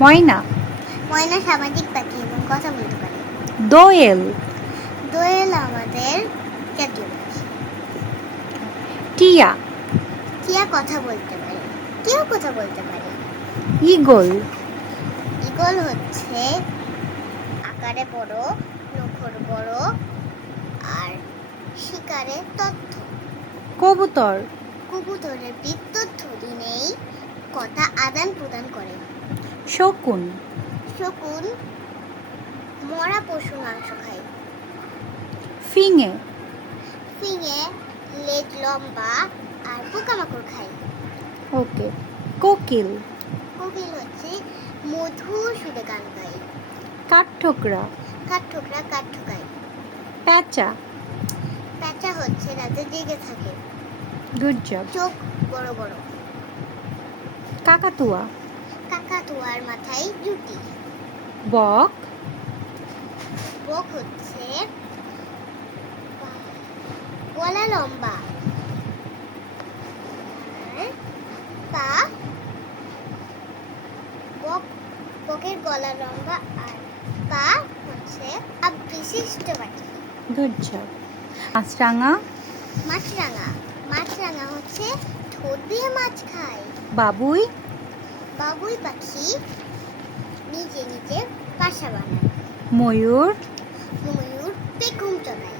ময়না। ময়না সামাজিক পাখি এবং কথা বলতে পারে। দোয়েল। দোয়েল আমাদের জাতীয় পাখি। টিয়া। টিয়া কথা বলতে পারে, কেউ কথা বলতে পারে। ঈগল। ঈগল হচ্ছে আকারে বড়, নখর বড় আর শিকারে তথ্য। কবুতর। কবুতরের বৃত্তধ্বনি নেই, কথা আদান প্রদান করে। শকুন। শকুন মরা পশুর মাংস খায়। ফিঙে। ফিঙে লেজ লম্বা আর পোকামাকড় খায়। ওকে। কোকিল। কোকিল হচ্ছে মধুর সুরে গান গায়। কাঠঠোকরা। কাঠঠোকরা কাঠ ঠোকায়। প্যাঁচা। প্যাঁচা হচ্ছে রাতে জেগে থাকে, গুড জব। চোখ বড় বড়। কাকাতুয়া। কাকাতুয়ার মাথায় জুটি। বক। বক হচ্ছে গলা লম্বা আর পা। বকের গলা লম্বা আর পা হচ্ছে বিশিষ্ট পাখি। Good job. মাছরাঙা। মাছরাঙা। মাছরাঙা হচ্ছে ঠোঁট দিয়ে মাছ খায়। বাবুই। বাবুই পাখি নিজে নিজে বাসা বানায়। ময়ূর। ময়ূর পেখম চড়ায়।